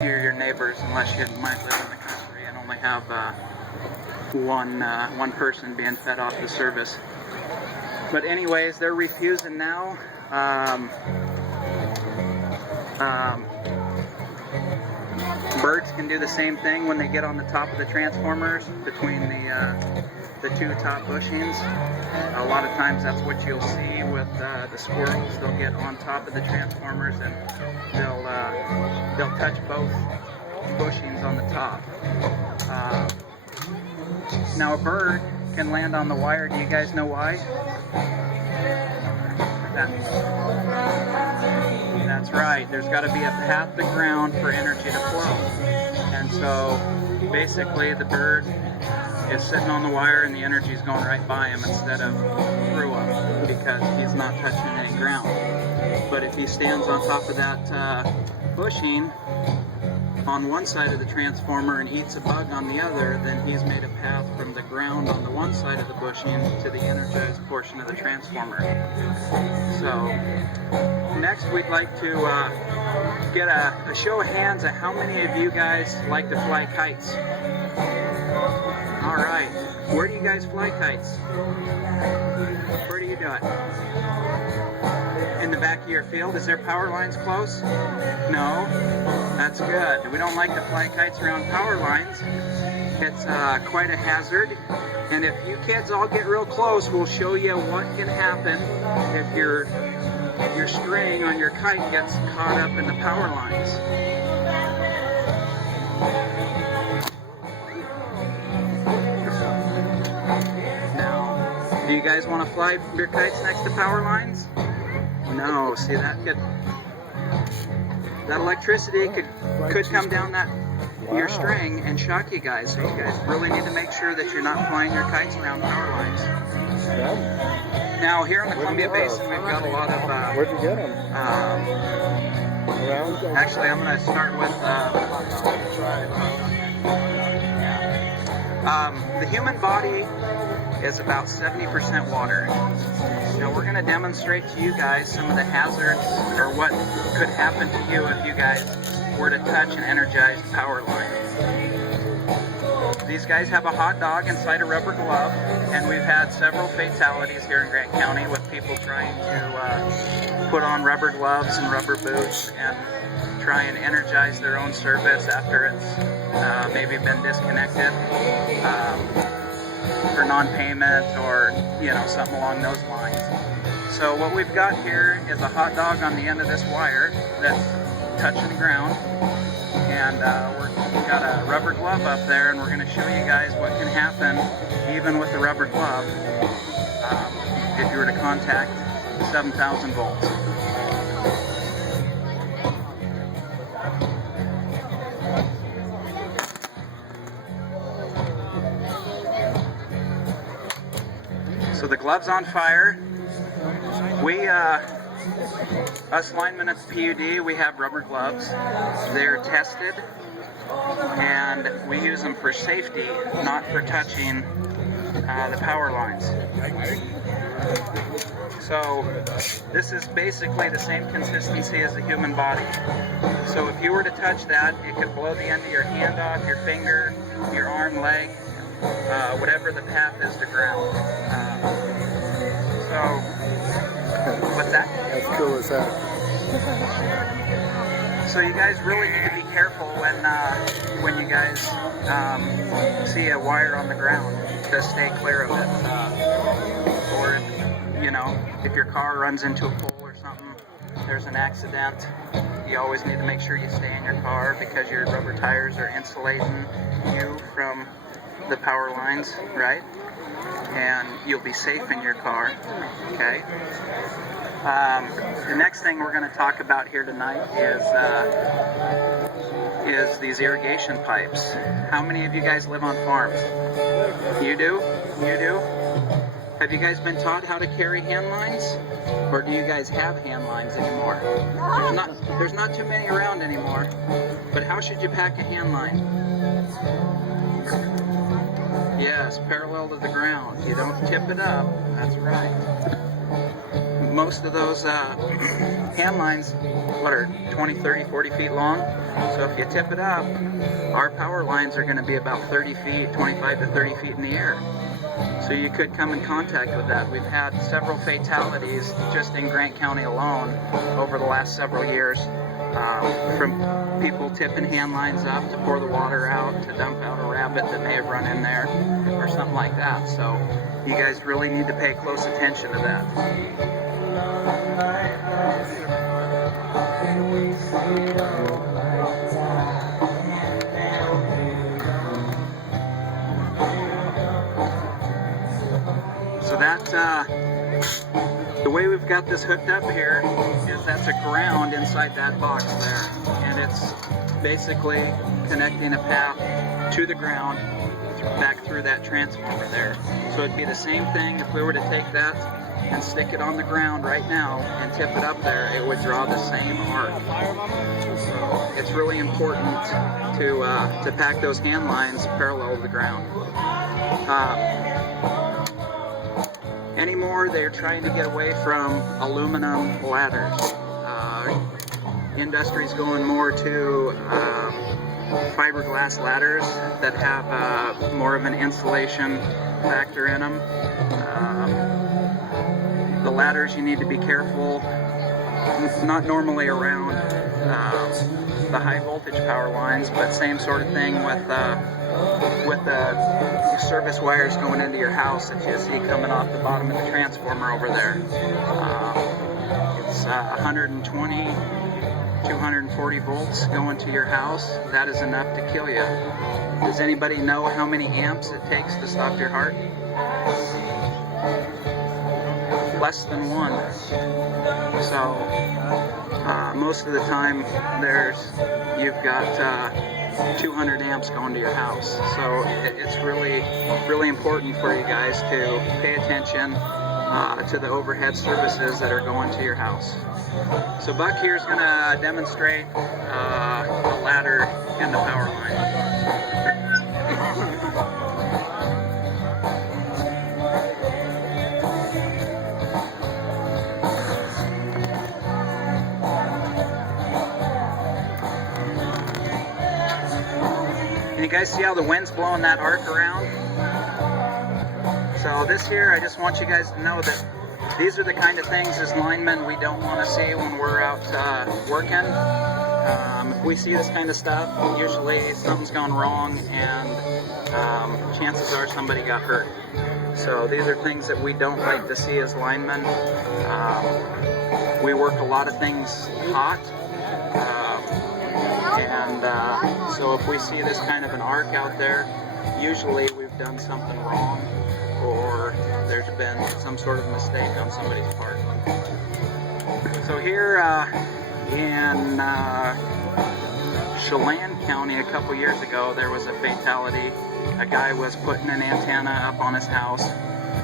You're your neighbors unless you might live in the country and only have one person being fed off the service. But anyways, they're refusing now. Birds can do the same thing when they get on the top of the transformers between the two top bushings. A lot of times that's what you'll see with the squirrels. They'll get on top of the transformers and they'll touch both bushings on the top. Now a bird can land on the wire. Do you guys know why? That's right. There's got to be a path to ground for energy to flow. And so basically the bird is sitting on the wire and the energy is going right by him instead of through him because he's not touching any ground. But if he stands on top of that bushing on one side of the transformer and eats a bug on the other, then he's made a path from the ground on the one side of the bushing to the energized portion of the transformer. So next we'd like to get a show of hands at how many of you guys like to fly kites. Alright, where do you guys fly kites? Where do you do it? In the back of your field? Is there power lines close? No? That's good. We don't like to fly kites around power lines. It's quite a hazard. And if you kids all get real close, we'll show you what can happen if your string on your kite gets caught up in the power lines. Now, do you guys want to fly your kites next to power lines? No, see that electricity could come down your string and shock you guys. So you guys really need to make sure that you're not flying your kites around power lines. Now here in the Columbia Basin, we've got a lot of. Where'd you get them? Actually, I'm going to start with. The human body is about 70% water. Now we're going to demonstrate to you guys some of the hazards or what could happen to you if you guys were to touch an energized power line. These guys have a hot dog inside a rubber glove, and we've had several fatalities here in Grant County with people trying to put on rubber gloves and rubber boots and try and energize their own service after it's maybe been disconnected for non-payment or something along those lines. So what we've got here is a hot dog on the end of this wire that's touching the ground, and we've got a rubber glove up there, and we're going to show you guys what can happen even with the rubber glove if you were to contact 7,000 volts. So the glove's on fire. Us linemen at the PUD, we have rubber gloves. They're tested, and we use them for safety, not for touching the power lines. So this is basically the same consistency as the human body. So if you were to touch that, it could blow the end of your hand off, your finger, your arm, leg, whatever the path is to ground. What's that? That's cool as heck. So you guys really need to be careful when you guys see a wire on the ground to stay clear of it. Or if your car runs into a pole or something, there's an accident, you always need to make sure you stay in your car because your rubber tires are insulating you from the power lines, right? And you'll be safe in your car, okay? The next thing we're going to talk about here tonight is these irrigation pipes. How many of you guys live on farms? You do? You do? Have you guys been taught how to carry hand lines? Or do you guys have hand lines anymore? There's not too many around anymore. But how should you pack a hand line? Yes, parallel to the ground. You don't tip it up. That's right. most of those hand lines, what are 20, 30, 40 feet long. So if you tip it up, our power lines are going to be about 30 feet, 25 to 30 feet in the air. So you could come in contact with that. We've had several fatalities just in Grant County alone over the last several years, from people tipping hand lines up to pour the water out, to dump out a rabbit that may have run in there, or something like that. So you guys really need to pay close attention to that. So that, the way we've got this hooked up here is that's a ground inside that box there. And it's basically connecting a path to the ground back through that transformer there. So it'd be the same thing if we were to take that and stick it on the ground right now and tip it up there, it would draw the same arc. So it's really important to pack those hand lines parallel to the ground. Anymore, they're trying to get away from aluminum ladders. Industry's going more to fiberglass ladders that have more of an insulation factor in them. The ladders, you need to be careful, not normally around the high voltage power lines, but same sort of thing with the service wires going into your house that you see coming off the bottom of the transformer over there. It's 120, 240 volts going to your house. That is enough to kill you. Does anybody know how many amps it takes to stop your heart? Less than 1. So most of the time you've got 200 amps going to your house. So it's really important for you guys to pay attention to the overhead services that are going to your house. So Buck here is going to demonstrate the ladder and the power line. Can you guys see how the wind's blowing that arc around? So this here, I just want you guys to know that these are the kind of things as linemen we don't want to see when we're out working. If we see this kind of stuff, usually something's gone wrong and chances are somebody got hurt. So these are things that we don't like to see as linemen. We work a lot of things hot. So if we see this kind of an arc out there, usually we've done something wrong or there's been some sort of mistake on somebody's part. So here in Chelan County a couple years ago, there was a fatality. A guy was putting an antenna up on his house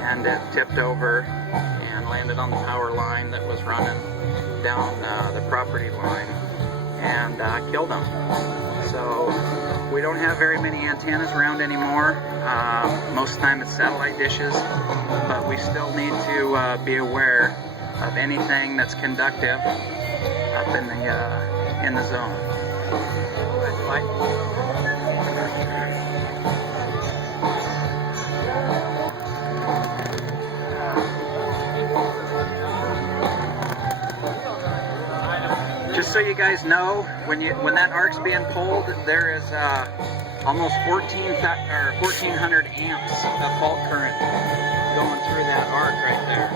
and it tipped over and landed on the power line that was running down the property line and killed him. So we don't have very many antennas around anymore. Most of the time it's satellite dishes, but we still need to be aware of anything that's conductive up in the zone. Just so you guys know, when that arc's being pulled, there is almost 1,400 amps of fault current going through that arc right there.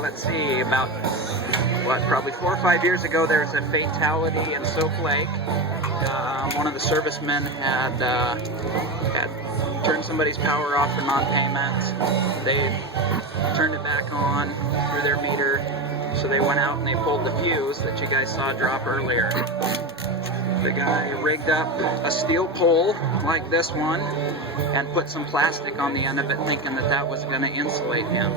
Let's see, about probably 4 or 5 years ago, there was a fatality in Soap Lake. One of the servicemen had turned somebody's power off for non-payment. They turned it back on through their meter, so they went out and they pulled the fuse that you guys saw drop earlier. The guy rigged up a steel pole like this one and put some plastic on the end of it, thinking that that was going to insulate him.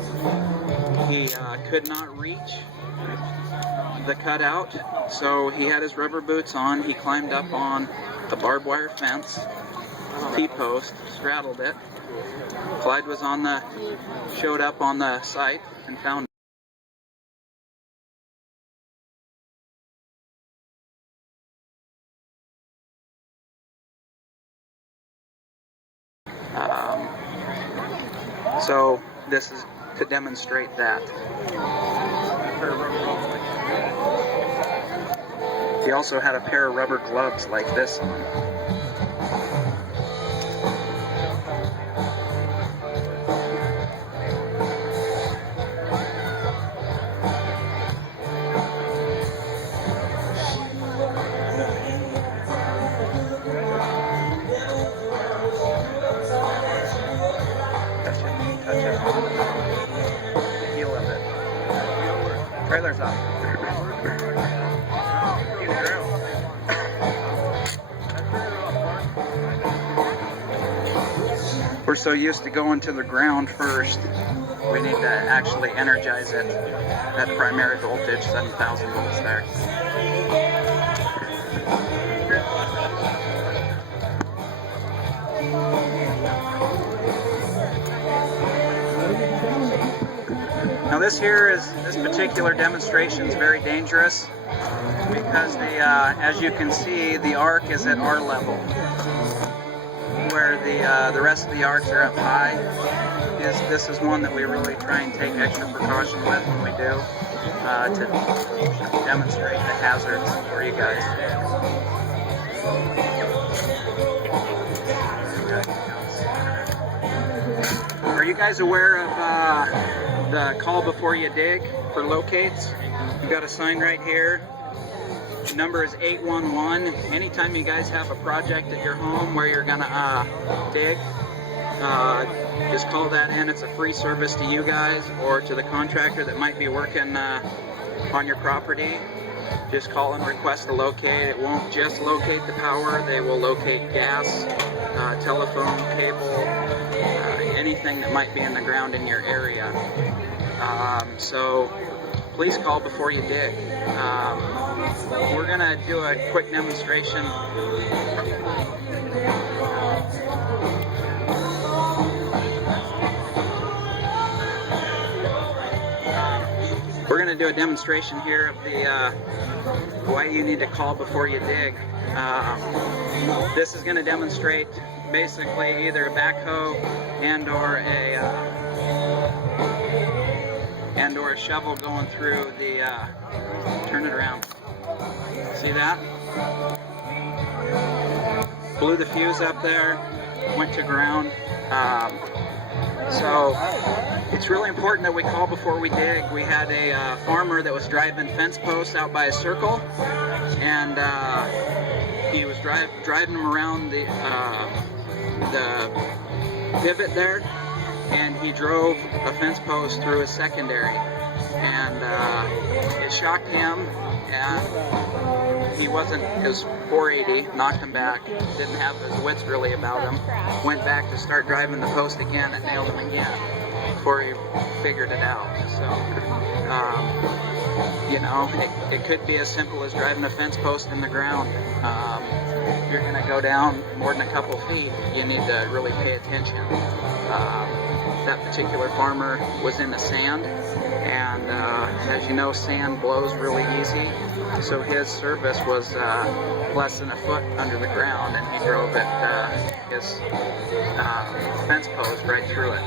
He could not reach the cutout, so he had his rubber boots on. He climbed up on the barbed wire fence T-post, straddled it. Clyde was showed up on the site and found so this is to demonstrate that. He also had a pair of rubber gloves like this on. The heel of it. Trailer's up. We're so used to going to the ground first, we need to actually energize it at primary voltage, 7,000 volts there. Now this particular demonstration is very dangerous because as you can see, the arc is at our level, where the rest of the arcs are up high. This is one that we really try and take extra precaution with when we do to demonstrate the hazards for you guys. Are you guys aware of the call before you dig for locates? You've got a sign right here. The number is 811. Anytime you guys have a project at your home where you're gonna dig, just call that in. It's a free service to you guys or to the contractor that might be working on your property. Just call and request a locate. It won't just locate the power, they will locate gas, telephone, cable, anything that might be in the ground in your area. So please call before you dig. We're gonna do a quick demonstration. We're going to do a demonstration here of why you need to call before you dig. This is going to demonstrate basically either a backhoe and or a shovel going through the turn it around. See that? Blew the fuse up there, went to ground. So it's really important that we call before we dig. We had a farmer that was driving fence posts out by a circle, and he was driving them around the pivot there, and he drove a fence post through his secondary, and it shocked him, and he wasn't, it was 480, knocked him back, didn't have his wits really about him, went back to start driving the post again and nailed him again before he figured it out. So, you know, it could be as simple as driving a fence post in the ground. If you're going to go down more than a couple feet, you need to really pay attention. That particular farmer was in the sand, and as you know, sand blows really easy, so his service was less than a foot under the ground, and he drove his fence post right through it.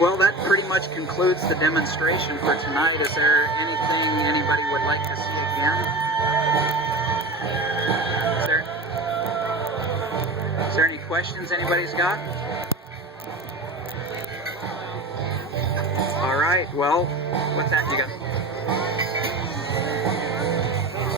Well, that pretty much concludes the demonstration for tonight. Is there anything anybody would like to see again? Is there any questions anybody's got? All right, well, what's that you got?